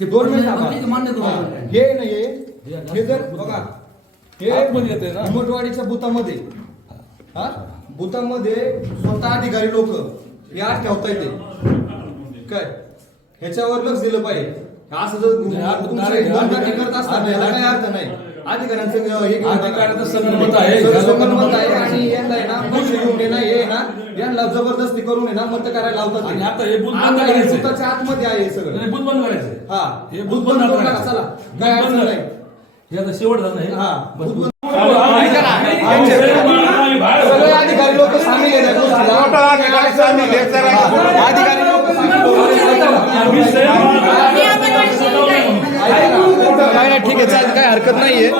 ते करू. हा, नाही हे जर बघा हे येते ना? बुथामध्ये हा? बुथामध्ये स्वतः अधिकारी लोक हे आत ठेवता येते. काय? ह्याच्यावर लक्ष दिलं पाहिजे. असं जर करत असतात याला काही अर्थ नाही. अधिकाऱ्यांचं हे. अधिकाऱ्यांचं आहे. आहे आणि यांना आहे ना पैसे घेऊन ये ना हे ना यांना जबरदस्ती करून आहे ना मत करायला लावतात आणि आता हे बूथ बंद आता हे करायचंय. बुथाच्या आतमध्ये आहे हे सगळं बूथ बंद करायचंय हा हे बुथ बंद करायचं. बूथ काय बंद नाही हे आता शेवट झालं हे हा. बुथ बंद सगळे अधिकारी लोक सामील आहेत या गोष्टीला. अधिकारी लोक सैन माळा- काय नाही ठीक आहे चालेल काय हरकत नाहीये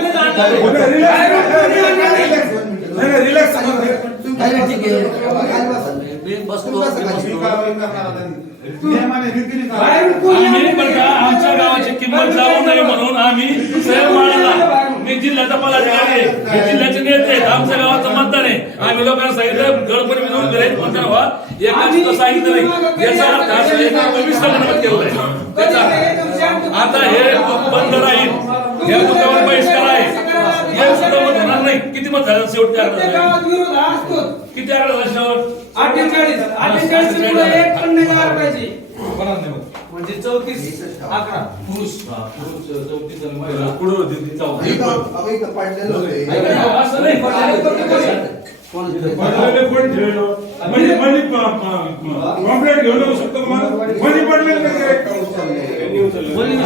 आम्ही पण का आमच्या गावाची किंमत जाऊ नये म्हणून आम्ही सैन माळाला मी जिल्ह्याचा पदाधिकारी आहे हे जिल्ह्याचे नेते आहेत आमच्या गावाचं मतदान आहे आम्ही लोकांना सांगितलं गडपरी मिळून गेले मतदान व्हा एका सुद्धा सांगितलं नाही याचा अर्थ असा आहे की आम्ही संघटन केलं आहे त्याचा अर्थ. आता हे बंद राहील हे बुथावर बहिष्कार आहे हे सुद्धा मत होणार नाही किती मत झालं? शेवटी विरोध हा असतोच. किती आकडा झाला शेवट? अठ्ठेचाळीस. अठ्ठेचाळीस एक पण नाही झाला पाहिजे. नाही? म्हणजे चौतीस अकरा. पुरुष. पुरुष चौतीस आणि महिला. पुढे होती ती. पडलेलं नाही, असं नाही. कॉम्प्लेट घेऊन येऊ शकतो का मला? मनी पडलेलं का ते? हा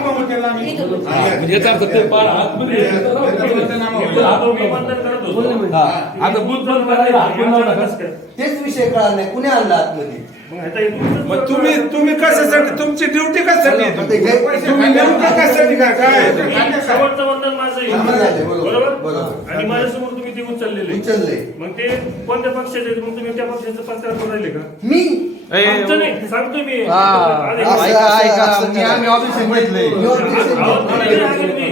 म्हणजे पार आतमध्ये. आता करायला. तेच विषय कळला नाही. कुणी आणला आतमध्ये? मग तुम्ही तुम्ही कशासाठी तुमची ड्युटी कशासाठी तुम्ही नेमकं कशासाठी काय काय आहे? शेवटचं बंधन माझं आहे. बरोबर. आणि माझ्यासमोर ते उचललेले. उचललंय मग ते कोणत्या पक्षाचे? आहेत? मग तुम्ही त्या पक्षाचं प्रचार करून राहिले का? मी? आमचं नाही सांगतोय मी. असं- ऐका ऐका असं- मी आम्ही ऑफिस घेतले मी ऑफिसमध्ये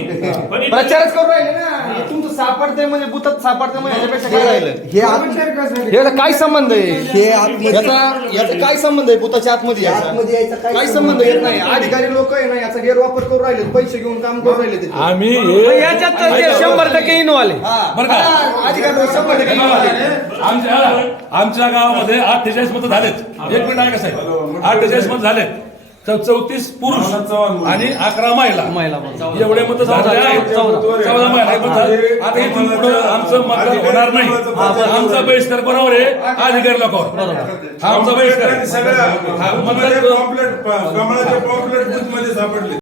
पण प्रचारच करू राहिले ना. हे तुमचं सापडतंय म्हणजे सापडतंय म्हणजे ह्याच्यापेक्षा काय राहिलं? हे आत- याला काय संबंध आहे? हे आतमध्ये याचा याचा काय संबंध आहे बुथाच्या आतमध्ये हे याचा? आतमध्ये यायचा काय काय संबंध येत नाही. अधिकारी लोक आहे ना याचा गैरवापर करू राहिले. पैसे घेऊन काम करू राहिले ते आम्ही हे- याच्यात तर ते शंभर टक्के इनवाले बरं का? आमच्या आमच्या गावामध्ये अठ्ठेचाळीस मत झालेत. एक मिनिट आहे का साहेब अठ्ठेचाळीस मत झालेत. तर चौतीस पुरुष आणि अकरा महिला. एवढे मत झाले आहेत. चौदा. महिला मत झाले. आता इथून पुढे आमचं मतदान होणार नाही. आमचा बहिष्कार बरोबर आहे. अधिकारी लोकांवर. हा आमचा बहिष्कार सापडले.